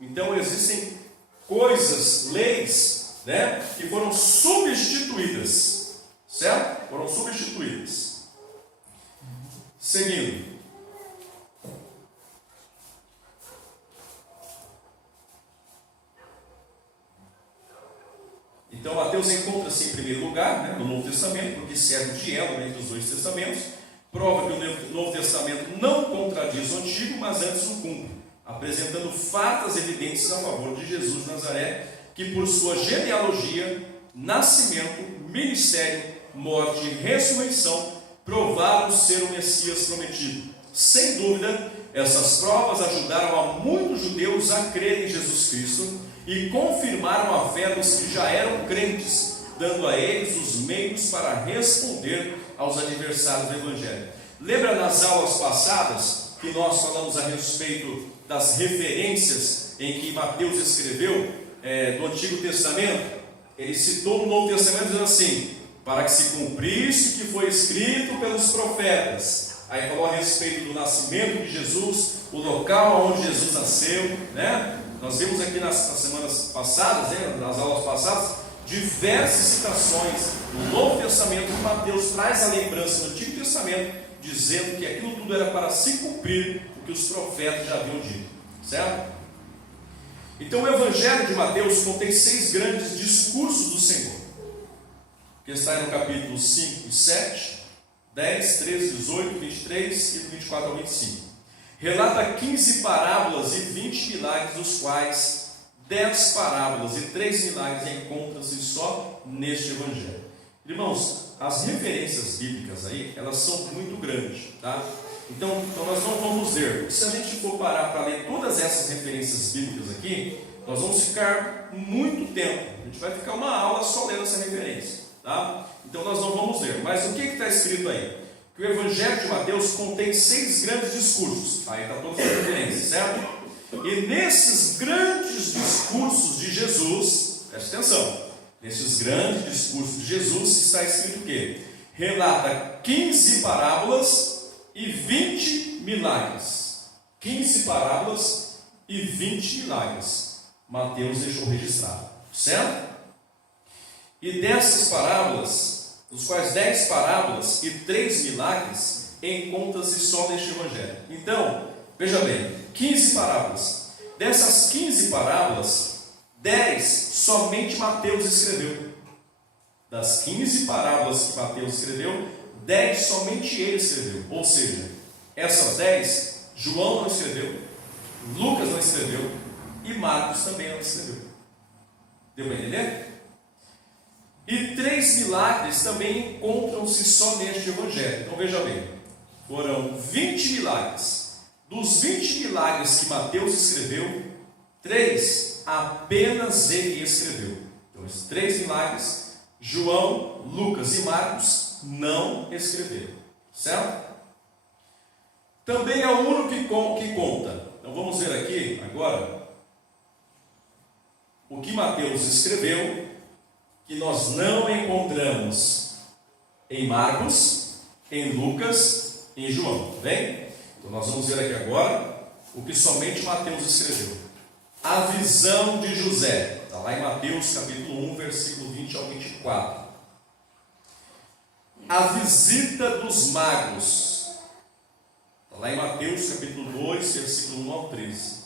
Então existem coisas, leis, né, que foram substituídas, certo? Foram substituídas. Seguindo. Então Mateus encontra-se em primeiro lugar, né, no Novo Testamento, porque serve de elo entre os dois testamentos. Prova que o Novo Testamento não contradiz o Antigo, mas antes o cumpre, apresentando fatos evidentes a favor de Jesus de Nazaré, que por sua genealogia, nascimento, ministério, morte e ressurreição, provaram ser o Messias prometido. Sem dúvida, essas provas ajudaram a muitos judeus a crerem em Jesus Cristo e confirmaram a fé dos que já eram crentes, dando a eles os meios para responder aos adversários do Evangelho. Lembra nas aulas passadas que nós falamos a respeito das referências em que Mateus escreveu do Antigo Testamento? Ele citou no Novo Testamento dizendo assim: para que se cumprisse o que foi escrito pelos profetas. Aí falou a respeito do nascimento de Jesus, o local onde Jesus nasceu, né? Nós vimos aqui nas semanas passadas, né, nas aulas passadas, diversas citações no Novo Testamento que Mateus traz a lembrança do Antigo Testamento, dizendo que aquilo tudo era para se cumprir o que os profetas já haviam dito, certo? Então o Evangelho de Mateus contém 6 grandes discursos do Senhor, que está aí no capítulo 5 e 7, 10, 13, 18, 23 e 24 ao 25. Relata 15 parábolas e 20 milagres, dos quais 10 parábolas e 3 milagres encontram-se só neste Evangelho. Irmãos, as referências bíblicas aí, elas são muito grandes, tá? Então nós não vamos ler. Se a gente for parar para ler todas essas referências bíblicas aqui, nós vamos ficar muito tempo. A gente vai ficar uma aula só lendo essa referência, tá? Então nós não vamos ler. Mas o que está escrito aí? Que o Evangelho de Mateus contém 6 grandes discursos. Aí está todas as referências, certo? E nesses grandes discursos de Jesus, preste atenção, nesses grandes discursos de Jesus está escrito o quê? Relata 15 parábolas e 20 milagres. 15 parábolas e 20 milagres. Mateus deixou registrado, certo? E dessas parábolas, dos quais 10 parábolas e 3 milagres encontram-se só neste Evangelho. Então, veja bem, 15 parábolas. Dessas 15 parábolas, 10 somente Mateus escreveu. Das 15 parábolas que Mateus escreveu, 10 somente ele escreveu. Ou seja, essas 10, João não escreveu, Lucas não escreveu e Marcos também não escreveu. Deu para entender? E 3 milagres também encontram-se só neste Evangelho. Então veja bem, foram 20 milagres. Dos 20 milagres que Mateus escreveu, 3 apenas ele escreveu. Então esses 3 milagres, João, Lucas e Marcos não escreveram, certo? Também é o único que conta. Então vamos ver aqui agora o que Mateus escreveu, que nós não encontramos em Marcos, em Lucas, em João, tá bem? Então nós vamos ver aqui agora o que somente Mateus escreveu. A visão de José, está lá em Mateus capítulo 1, versículo 20 ao 24. A visita dos magos, está lá em Mateus capítulo 2, versículo 1 ao 13.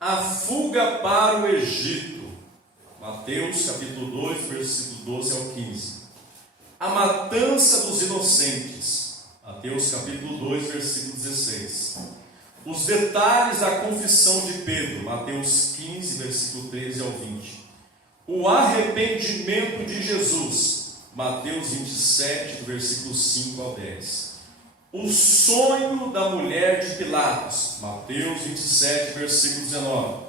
A fuga para o Egito, Mateus capítulo 2, versículo 12 ao 15. A matança dos inocentes, Mateus capítulo 2, versículo 16. Os detalhes da confissão de Pedro, Mateus 15, versículo 13 ao 20. O arrependimento de Jesus, Mateus 27, do versículo 5 ao 10. O sonho da mulher de Pilatos, Mateus 27, versículo 19.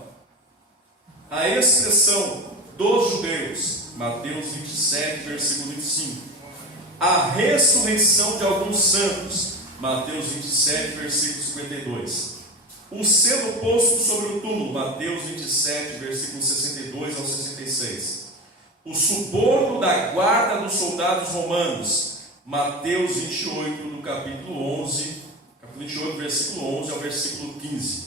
A expressão dos judeus, Mateus 27, versículo 25. A ressurreição de alguns santos, Mateus 27, versículo 52. O selo posto sobre o túmulo, Mateus 27, versículo 62 ao 66. O suborno da guarda dos soldados romanos, Mateus 28, do capítulo 11, capítulo 28, versículo 11 ao versículo 15.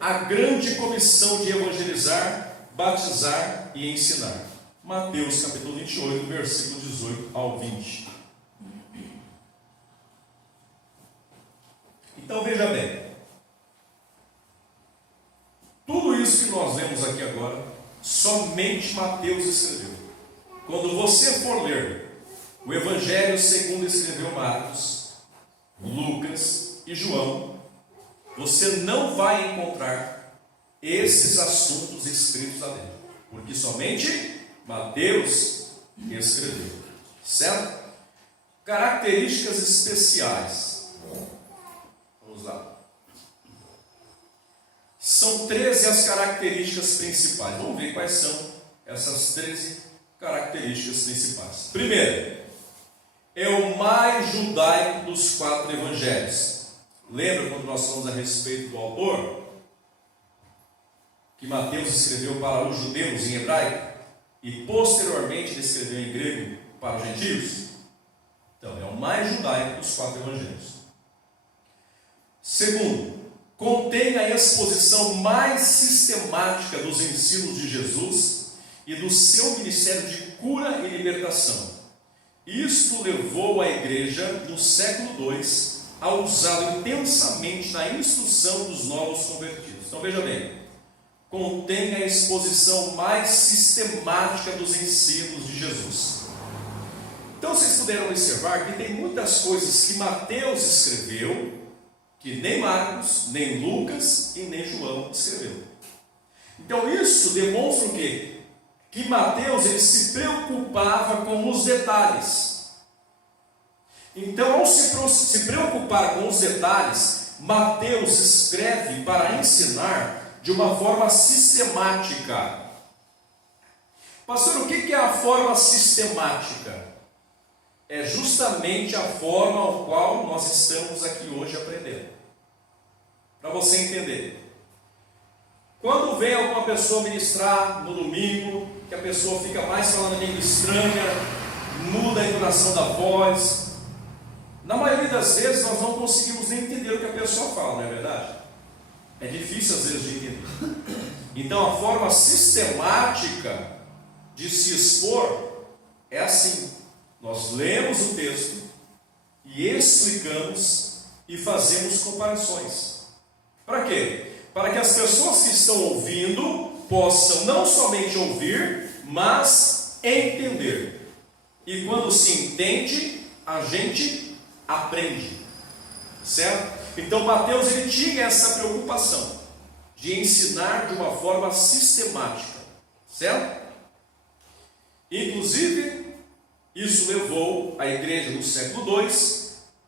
a grande comissão de evangelizar, batizar e ensinar. Mateus capítulo 28, versículo 18 ao 20. Então veja bem, tudo isso que nós lemos aqui agora, somente Mateus escreveu. Quando você for ler o Evangelho segundo escreveu Marcos, Lucas e João, você não vai encontrar esses assuntos escritos lá dentro, porque somente Mateus escreveu, certo? Características especiais. Vamos lá. São 13 as características principais. Vamos ver quais são essas 13 características principais. Primeiro, é o mais judaico dos 4 evangelhos. Lembra quando nós falamos a respeito do autor? Que Mateus escreveu para os judeus em hebraico e posteriormente ele escreveu em grego para os gentios? Então, é o mais judaico dos 4 evangelhos. Segundo, contém a exposição mais sistemática dos ensinos de Jesus e do seu ministério de cura e libertação. Isto levou a igreja no século II a usá-lo intensamente na instrução dos novos convertidos. Então veja bem, contém a exposição mais sistemática dos ensinos de Jesus. Então vocês puderam observar que tem muitas coisas que Mateus escreveu que nem Marcos, nem Lucas e nem João escreveu. Então isso demonstra o quê? Que Mateus ele se preocupava com os detalhes. Então, ao se preocupar com os detalhes, Mateus escreve para ensinar de uma forma sistemática. Pastor, o que é a forma sistemática? É justamente a forma ao qual nós estamos aqui hoje aprendendo. Para você entender. Quando vem alguma pessoa ministrar no domingo, que a pessoa fica mais falando língua estranha, muda a entonação da voz, na maioria das vezes nós não conseguimos nem entender o que a pessoa fala, não é verdade? É difícil às vezes de entender. Então a forma sistemática de se expor é assim. Nós lemos o texto e explicamos e fazemos comparações. Para quê? Para que as pessoas que estão ouvindo possam não somente ouvir, mas entender. E quando se entende, a gente aprende. Certo? Então Mateus ele tinha essa preocupação de ensinar de uma forma sistemática. Certo? Inclusive, isso levou a igreja no século II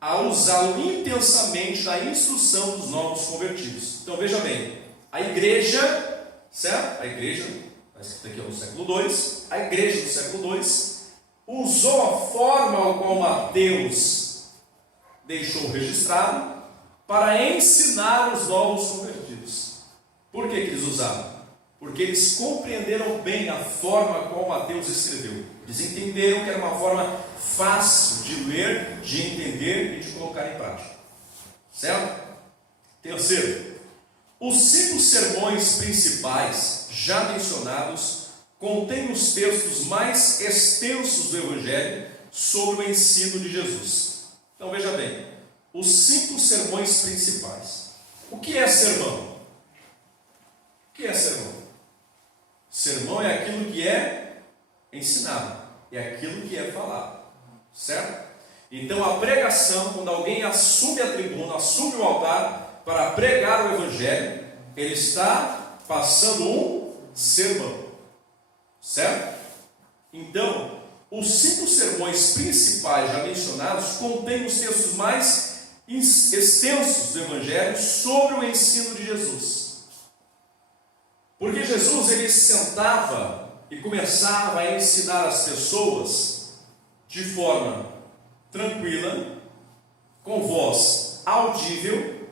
a usá-lo intensamente na instrução dos novos convertidos. Então veja bem, a igreja, certo? A igreja, está escrito aqui no século II, a igreja do século II usou a forma ao qual Mateus deixou registrado para ensinar os novos convertidos. Por que eles usaram? Porque eles compreenderam bem a forma qual Mateus escreveu. Eles entenderam que era uma forma fácil de ler, de entender e de colocar em prática. Certo? Terceiro, os 5 sermões principais já mencionados contêm os textos mais extensos do Evangelho sobre o ensino de Jesus. Então veja bem, os 5 sermões principais. O que é sermão? O que é sermão? Sermão é aquilo que é ensinado, é aquilo que é falado, certo? Então a pregação, quando alguém assume a tribuna, assume o altar para pregar o Evangelho, ele está passando um sermão, certo? Então, os 5 sermões principais já mencionados contêm os textos mais extensos do Evangelho sobre o ensino de Jesus. Porque Jesus ele sentava e começava a ensinar as pessoas de forma tranquila, com voz audível,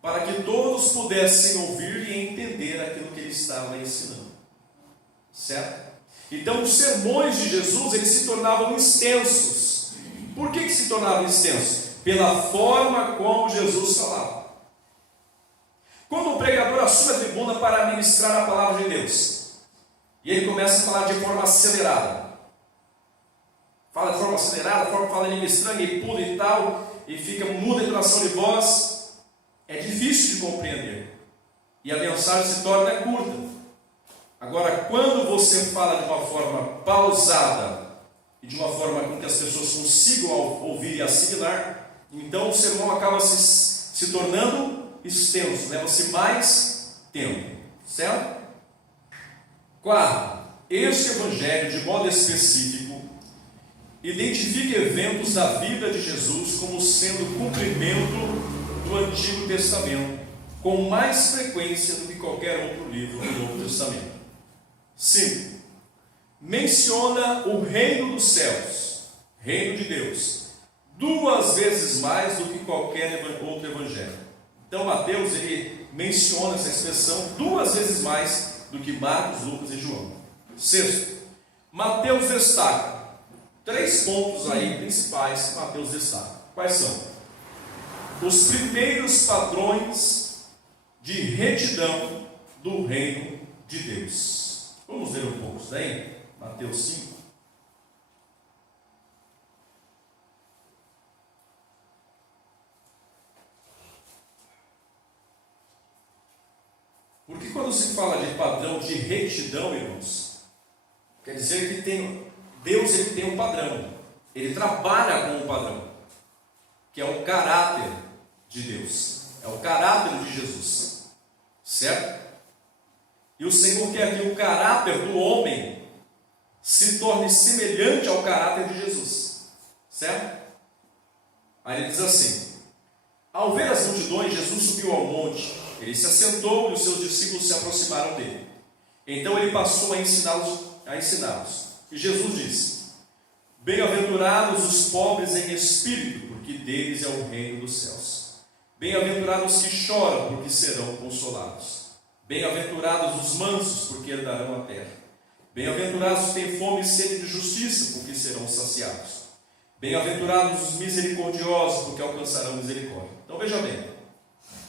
para que todos pudessem ouvir e entender aquilo que ele estava ensinando. Certo? Então os sermões de Jesus eles se tornavam extensos. Por que se tornavam extensos? Pela forma como Jesus falava. Quando o pregador assume a tribuna para ministrar a palavra de Deus. E ele começa a falar de forma acelerada. Fala de forma acelerada, fala em língua estranha e pula e tal, e muda a entonação de voz. É difícil de compreender. E a mensagem se torna curta. Agora, quando você fala de uma forma pausada e de uma forma com que as pessoas consigam ouvir e assimilar, então o sermão acaba se tornando extenso, leva-se mais tempo, certo? Quarto, este evangelho, de modo específico, identifica eventos da vida de Jesus como sendo cumprimento do Antigo Testamento, com mais frequência do que qualquer outro livro do Novo Testamento. 5. Menciona o reino dos céus, reino de Deus, 2 vezes mais do que qualquer outro evangelho. Então Mateus, ele menciona essa expressão 2 vezes mais do que Marcos, Lucas e João. 6. Mateus destaca 3 pontos aí principais que Mateus destaca. Quais são? Os primeiros padrões de retidão do reino de Deus. Vamos ler um pouco isso daí? Mateus 5. Porque quando se fala de padrão de retidão, irmãos, quer dizer que Deus ele tem um padrão, ele trabalha com um padrão, que é o caráter de Deus, é o caráter de Jesus, certo? E o Senhor quer que o caráter do homem se torne semelhante ao caráter de Jesus, certo? Aí ele diz assim: ao ver as multidões, Jesus subiu ao monte, ele se assentou e os seus discípulos se aproximaram dele. Então ele passou a ensiná-los. E Jesus disse: bem-aventurados os pobres em espírito, porque deles é o reino dos céus. Bem-aventurados os que choram, porque serão consolados. Bem-aventurados os mansos, porque herdarão a terra. Bem-aventurados os que têm fome e sede de justiça, porque serão saciados. Bem-aventurados os misericordiosos, porque alcançarão misericórdia. Então veja bem,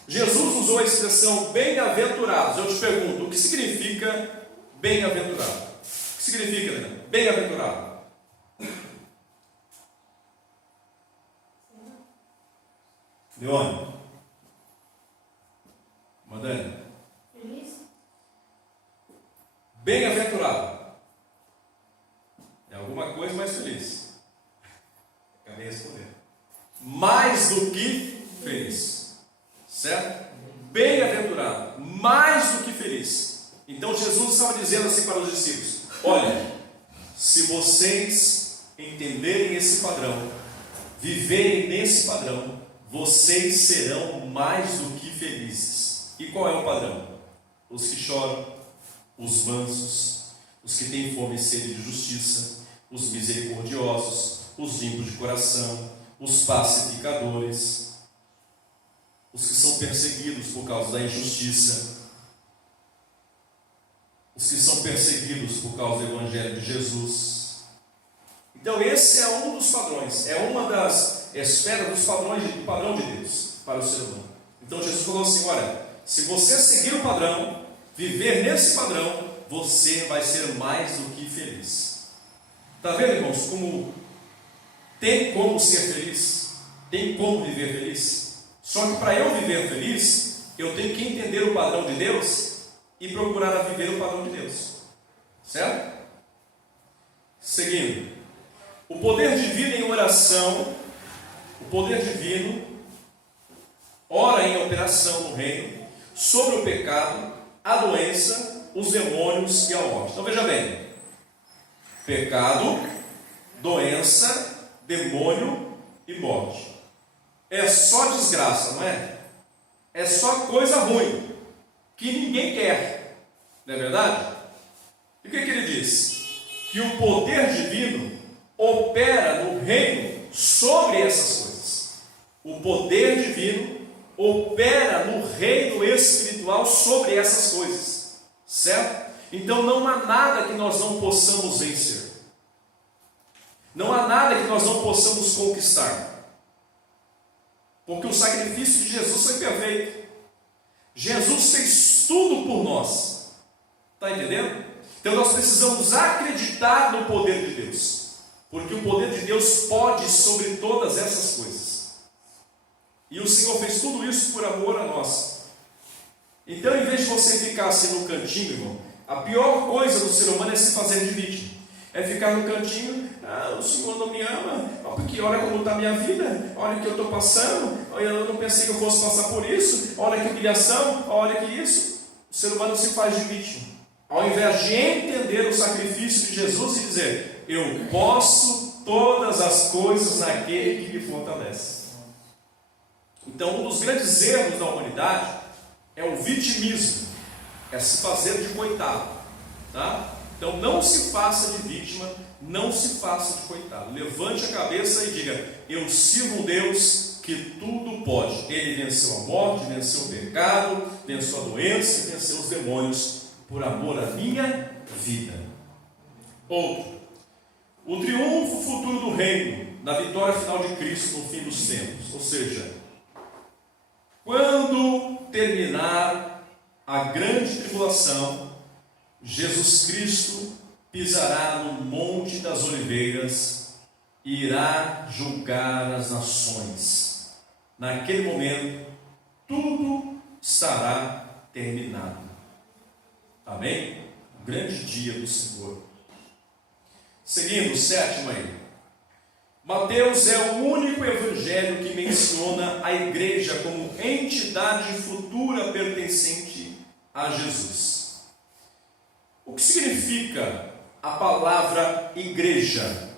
Jesus usou a expressão bem-aventurados. Eu te pergunto, o que significa bem-aventurado? O que significa, né? Bem-aventurado? Leone? Madani? Feliz? Bem-aventurado é alguma coisa mais feliz. Acabei de responder. Mais do que feliz, certo? Bem-aventurado, mais do que feliz. Então Jesus estava dizendo assim para os discípulos: olha, se vocês entenderem esse padrão, viverem nesse padrão, vocês serão mais do que felizes. E qual é o padrão? Os que choram, os mansos, os que têm fome e sede de justiça, os misericordiosos, os limpos de coração, os pacificadores, os que são perseguidos por causa da injustiça, os que são perseguidos por causa do Evangelho de Jesus. Então esse é um dos padrões, é uma das esferas dos padrões do padrão de Deus para o ser humano. Então Jesus falou assim: olha, se você seguir o padrão, viver nesse padrão, você vai ser mais do que feliz. Está vendo, irmãos, como tem como ser feliz? Tem como viver feliz? Só que para eu viver feliz, eu tenho que entender o padrão de Deus e procurar viver o padrão de Deus, certo? Seguindo, o poder divino em oração, o poder divino ora em operação no reino sobre o pecado, a doença, os demônios e a morte. Então veja bem: pecado, doença, demônio e morte. É só desgraça, não é? É só coisa ruim que ninguém quer, não é verdade? E o que ele diz? Que o poder divino opera no reino sobre essas coisas. O poder divino opera no reino espiritual sobre essas coisas, certo? Então não há nada que nós não possamos vencer, não há nada que nós não possamos conquistar, porque o sacrifício de Jesus foi perfeito. Jesus fez tudo por nós. Está entendendo? Então nós precisamos acreditar no poder de Deus, porque o poder de Deus pode sobre todas essas coisas. E o Senhor fez tudo isso por amor a nós. Então, em vez de você ficar assim no cantinho, irmão, a pior coisa do ser humano é se fazer de vítima. É ficar no cantinho, o Senhor não me ama, porque olha como está a minha vida, olha o que eu estou passando, eu não pensei que eu fosse passar por isso, olha que humilhação, olha que isso. O ser humano se faz de vítima, ao invés de entender o sacrifício de Jesus e dizer: eu posso todas as coisas naquele que me fortalece. Então, um dos grandes erros da humanidade é o vitimismo, é se fazer de coitado, tá? Então não se faça de vítima, não se faça de coitado. Levante a cabeça e diga: eu sirvo um Deus que tudo pode. Ele venceu a morte, venceu o pecado, venceu a doença, venceu os demônios, por amor à minha vida. Outro, o triunfo futuro do reino, na vitória final de Cristo no fim dos tempos. Ou seja, quando terminar a grande tribulação, Jesus Cristo pisará no Monte das Oliveiras e irá julgar as nações. Naquele momento, tudo estará terminado. Amém? O grande dia do Senhor. Seguindo, o sétimo aí. Mateus é o único evangelho que menciona a igreja como entidade futura pertencente a Jesus. O que significa a palavra igreja?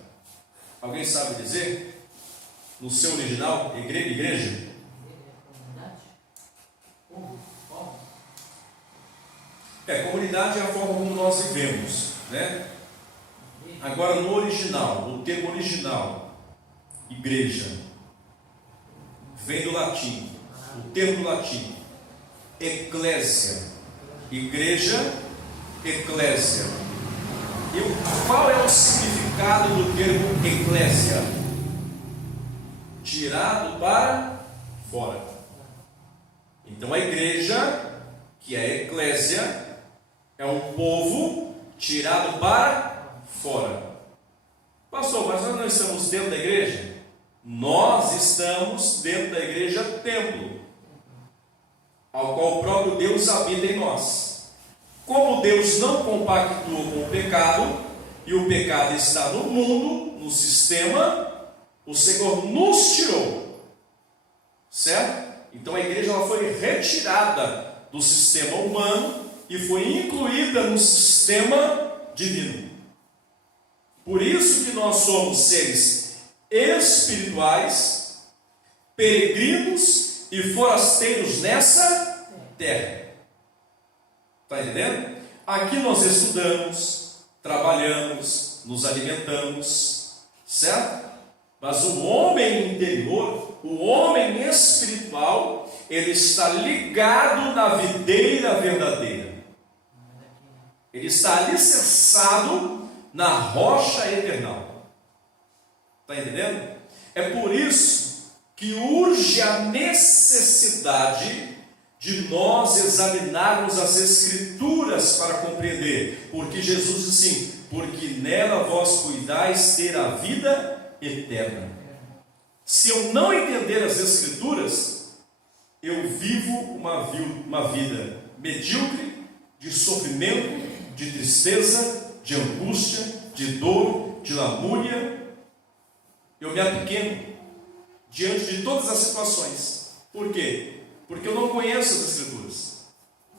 Alguém sabe dizer? No seu original, igreja? Comunidade é a forma como nós vivemos, né? Agora, no original, o termo original, igreja, vem do latim. O termo do latim, eclésia. Igreja, eclésia. E qual é o significado do termo eclésia? Tirado para fora. Então a igreja, que é eclésia, é um povo tirado para fora. Pastor, mas nós não estamos dentro da igreja? Nós estamos dentro da igreja templo, ao qual o próprio Deus habita em nós. Como Deus não compactua com o pecado, e o pecado está no mundo, no sistema, o Senhor nos tirou, certo? Então a igreja ela foi retirada do sistema humano e foi incluída no sistema divino. Por isso que nós somos seres espirituais, peregrinos e forasteiros nessa terra. Está entendendo? Aqui nós estudamos, trabalhamos, nos alimentamos, certo? Mas o homem interior, o homem espiritual, ele está ligado na videira verdadeira. Ele está alicerçado na rocha eternal. Está entendendo? É por isso que urge a necessidade de nós examinarmos as Escrituras para compreender, porque Jesus disse assim: porque nela vós cuidais ter a vida eterna. Se eu não entender as Escrituras, eu vivo uma vida medíocre, de sofrimento, de tristeza, de angústia, de dor, de lamúria. Eu me apequeno diante de todas as situações. Por quê? Porque eu não conheço as Escrituras.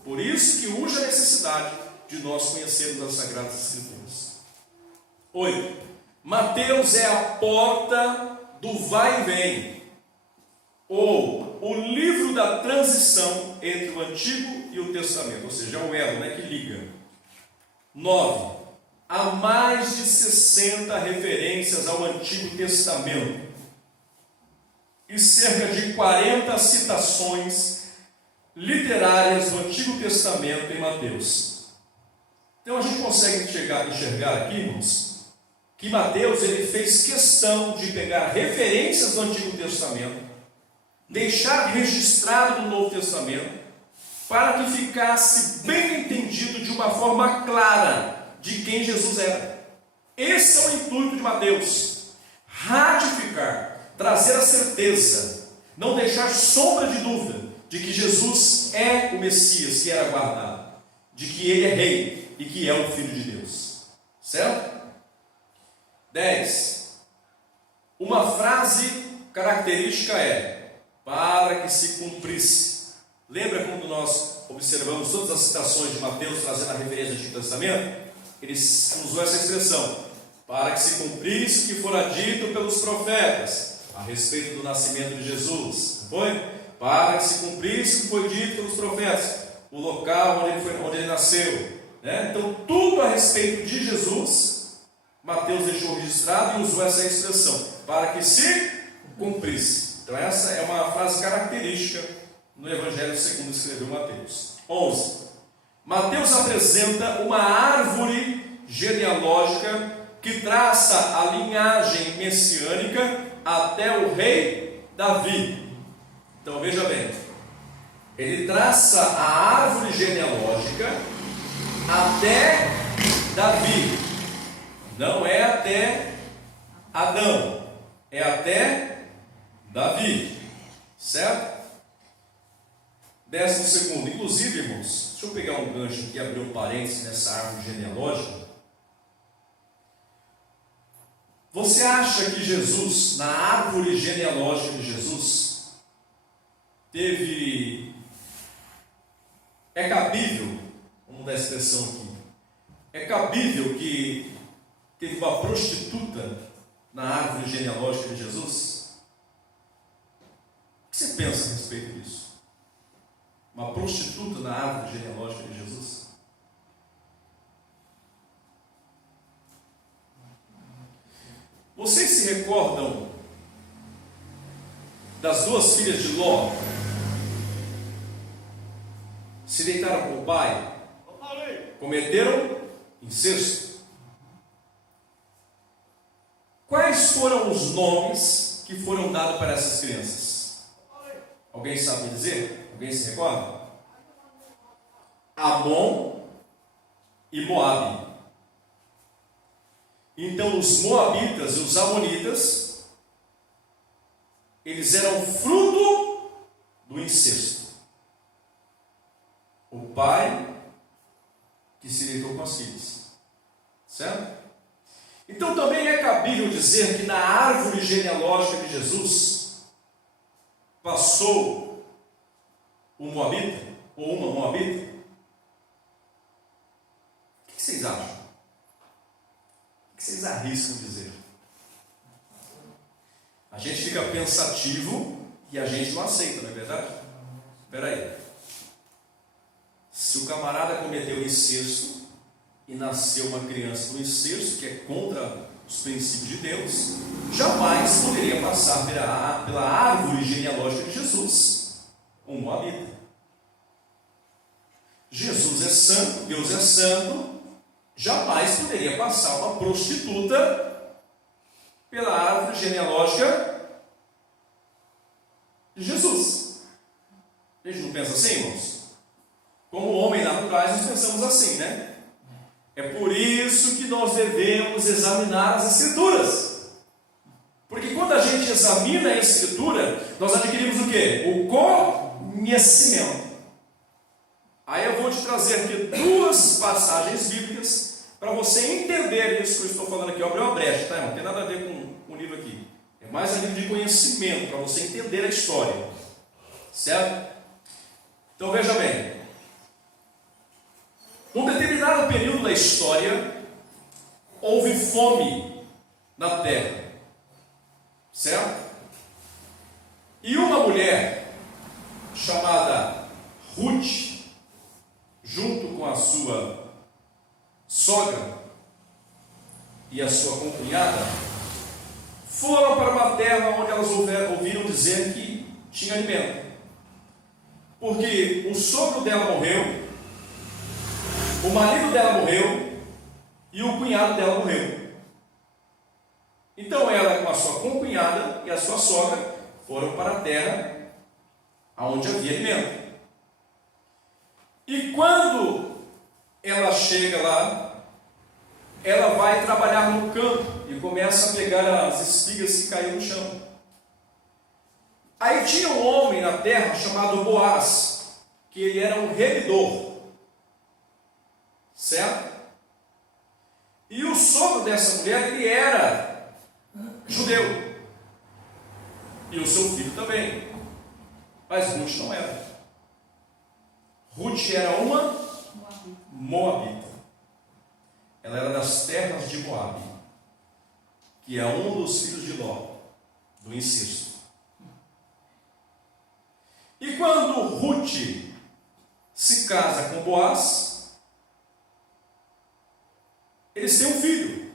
Por isso que urge a necessidade de nós conhecermos as Sagradas Escrituras. 8. Mateus é a porta do vai e vem, ou o livro da transição entre o Antigo e o Testamento, ou seja, é o elo, que liga. 9. Há mais de 60 referências ao Antigo Testamento e cerca de 40 citações literárias do Antigo Testamento em Mateus. Então a gente consegue enxergar aqui, irmãos, que Mateus ele fez questão de pegar referências do Antigo Testamento, deixar registrado no Novo Testamento para que ficasse bem entendido de uma forma clara de quem Jesus era. Esse é o intuito de Mateus: ratificar, trazer a certeza, não deixar sombra de dúvida de que Jesus é o Messias que era aguardado, de que ele é rei e que é o Filho de Deus. Certo? 10. Uma frase característica é: para que se cumprisse. Lembra quando nós observamos todas as citações de Mateus trazendo a referência do Antigo Testamento? Ele usou essa expressão: para que se cumprisse o que fora dito pelos profetas a respeito do nascimento de Jesus. Não foi? Para que se cumprisse o que foi dito pelos profetas, o local onde ele nasceu. Né? Então, tudo a respeito de Jesus, Mateus deixou registrado e usou essa expressão: para que se cumprisse. Então, essa é uma frase característica no Evangelho segundo escreveu Mateus. 11. Mateus apresenta uma árvore genealógica que traça a linhagem messiânica até o rei Davi. Então veja bem, ele traça a árvore genealógica até Davi, não é até Adão, é até Davi, certo? 12º, inclusive, irmãos, deixa eu pegar um gancho aqui e abrir um parênteses nessa árvore genealógica. Você acha que Jesus, na árvore genealógica de Jesus, é cabível, vamos dar a expressão aqui, é cabível que teve uma prostituta na árvore genealógica de Jesus? O que você pensa a respeito disso? Uma prostituta na árvore genealógica de Jesus? Vocês se recordam das duas filhas de Ló? Se deitaram com o pai, cometeram incesto. Quais foram os nomes que foram dados para essas crianças? Alguém sabe me dizer? Alguém se recorda? Amon e Moabe. Então os moabitas e os amonitas, eles eram fruto do incesto. O pai que se deitou com as filhas. Certo? Então também é cabível dizer que na árvore genealógica de Jesus passou um moabita ou uma moabita? O que vocês acham? O que vocês arriscam dizer? A gente fica pensativo e a gente não aceita, não é verdade? Espera aí. Se o camarada cometeu incesto e nasceu uma criança no incesto, que é contra os princípios de Deus, jamais poderia passar pela árvore genealógica de Jesus um moabita. Jesus é santo, Deus é santo, jamais poderia passar uma prostituta pela árvore genealógica de Jesus. A gente não pensa assim, irmãos? Como homens naturais, nós pensamos assim, né? É por isso que nós devemos examinar as Escrituras. Porque quando a gente examina a Escritura, nós adquirimos o quê? O conhecimento. Aí eu vou te trazer aqui duas passagens bíblicas para você entender isso que eu estou falando aqui. Eu abri uma brecha, tá, irmão? Não tem nada a ver com o livro aqui. É mais um livro de conhecimento, para você entender a história. Certo? Então veja bem. Num determinado período da história, houve fome na terra. Certo? E uma mulher chamada Ruth, junto com a sua sogra e a sua concunhada, foram para uma terra onde elas ouviram dizer que tinha alimento. Porque o sogro dela morreu, o marido dela morreu e o cunhado dela morreu. Então ela, com a sua concunhada e a sua sogra, foram para a terra onde havia alimento. E quando ela chega lá, ela vai trabalhar no campo e começa a pegar as espigas que caíram no chão. Aí tinha um homem na terra chamado Boaz, que ele era um remidor, certo? E o sogro dessa mulher, ele era judeu, e o seu filho também, mas Ruth não era. Ruth era uma moabita. Ela era das terras de Moabe, que é um dos filhos de Ló, do incesto. E quando Ruth se casa com Boaz, eles têm um filho.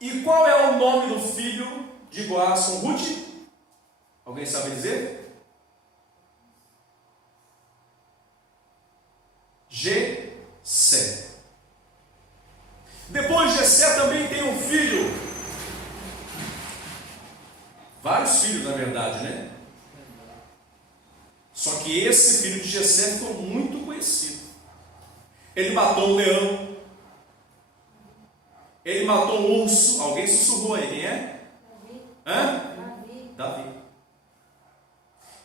E qual é o nome do filho de Boaz com Ruth? Alguém sabe dizer? Jessé. Depois Jessé também tem um filho. Vários filhos, na verdade, né? Só que esse filho de Jessé ficou muito conhecido. Ele matou um leão. Ele matou um urso. Alguém sussurrou aí, quem é? Davi. Hã? Davi.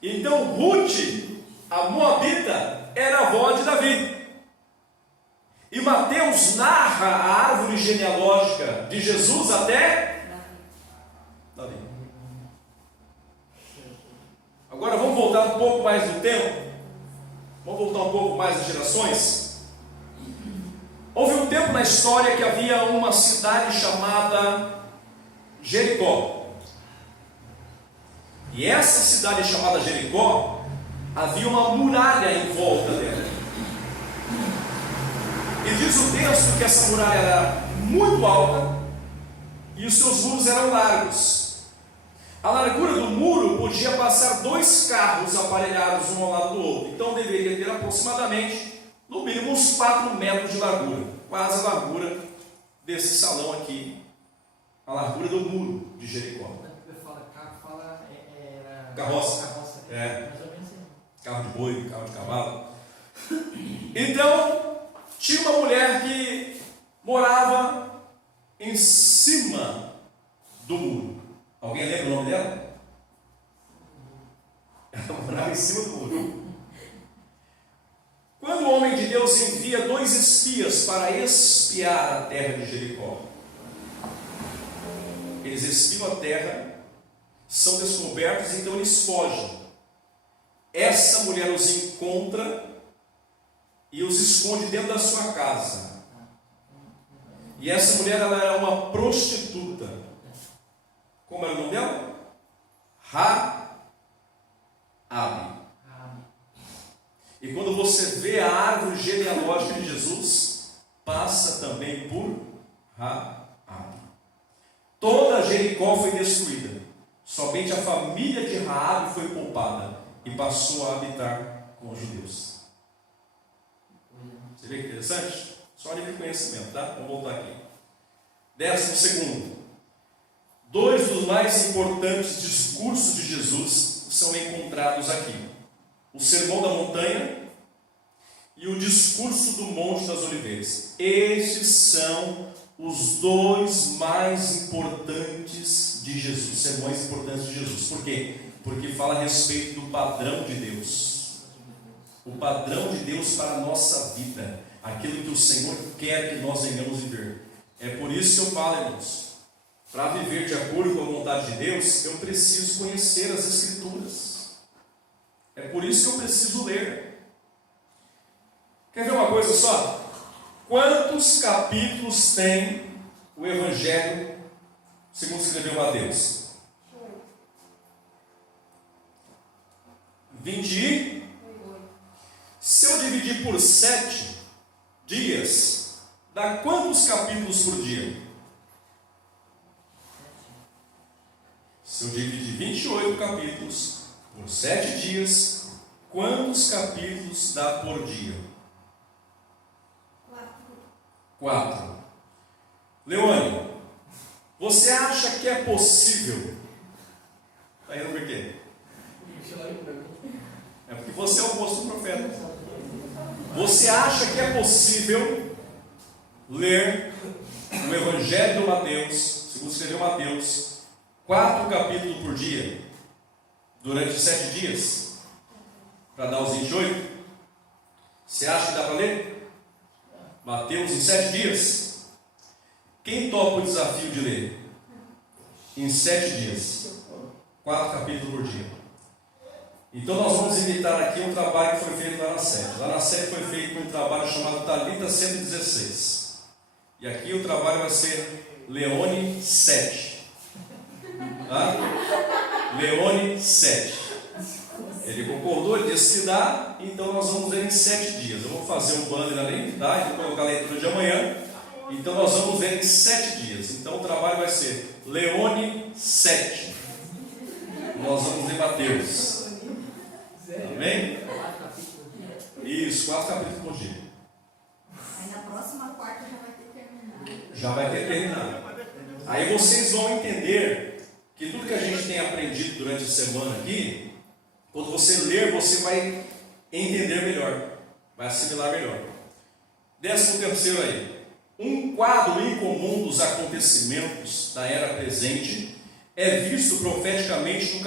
Então Ruth, a moabita, era avó de Davi. E Mateus narra a árvore genealógica de Jesus até Davi. Agora vamos voltar um pouco mais no tempo. Vamos voltar um pouco mais às gerações. Houve um tempo na história que havia uma cidade chamada Jericó. E essa cidade chamada Jericó, havia uma muralha em volta dela. E diz o texto que essa muralha era muito alta e os seus muros eram largos. A largura do muro podia passar 2 carros aparelhados um ao lado do outro. Então deveria ter aproximadamente, no mínimo, uns 4 metros de largura. Quase a largura desse salão aqui. A largura do muro de Jericó. Carroça. É. Carro de boi, carro de cavalo. Então, tinha uma mulher que morava em cima do muro. Alguém lembra o nome dela? Ela morava em cima do muro. Quando o homem de Deus envia 2 espias para espiar a terra de Jericó, eles espiam a terra, são descobertos, então eles fogem. Essa mulher os encontra e os esconde dentro da sua casa. E essa mulher, ela era uma prostituta. Como era o nome dela? Raabe. E quando você vê a árvore genealógica de Jesus, passa também por Raabe. Toda Jericó foi destruída. Somente a família de Raabe foi poupada e passou a habitar com os judeus. Você vê que interessante? Só livre conhecimento, tá? Vamos voltar aqui. 12º. 2 dos mais importantes discursos de Jesus são encontrados aqui: o Sermão da Montanha e o Discurso do Monte das Oliveiras. Estes são os 2 mais importantes de Jesus, sermões importantes de Jesus. Por quê? Porque fala a respeito do padrão de Deus. O padrão de Deus para a nossa vida, aquilo que o Senhor quer que nós venhamos viver. É por isso que eu falo, irmãos, para viver de acordo com a vontade de Deus, eu preciso conhecer as Escrituras. É por isso que eu preciso ler. Quer ver uma coisa só? Quantos capítulos tem o Evangelho segundo escreveu Mateus? 28. Se eu dividir por 7 dias, dá quantos capítulos por dia? Se eu dividir 28 capítulos por 7 dias, quantos capítulos dá por dia? 4. Leone, você acha que é possível? Está rindo por quê? É porque você é o oposto do profeta. Você acha que é possível ler o Evangelho de Mateus, segundo escreveu Mateus, 4 capítulos por dia, durante 7 dias, para dar os 28? Você acha que dá para ler? Mateus em 7 dias? Quem topa o desafio de ler? Em 7 dias, 4 capítulos por dia. Então nós vamos imitar aqui um trabalho que foi feito lá na sede. Lá na sede foi feito um trabalho chamado Talita 116. E aqui o trabalho vai ser Leone 7. Tá? Leone 7. Ele concordou, ele disse que dá, então nós vamos ver em 7 dias. Eu vou fazer um banner ali, tá? E vou colocar a leitura de amanhã. Então nós vamos ver em 7 dias. Então o trabalho vai ser Leone 7. Nós vamos ler Mateus. Amém? Isso, 4 capítulos por dia. Aí na próxima quarta já vai ter terminado. Já vai ter terminado. Aí vocês vão entender que tudo que a gente tem aprendido durante a semana aqui, quando você ler, você vai entender melhor, vai assimilar melhor. 13º aí. Um quadro incomum dos acontecimentos da era presente é visto profeticamente no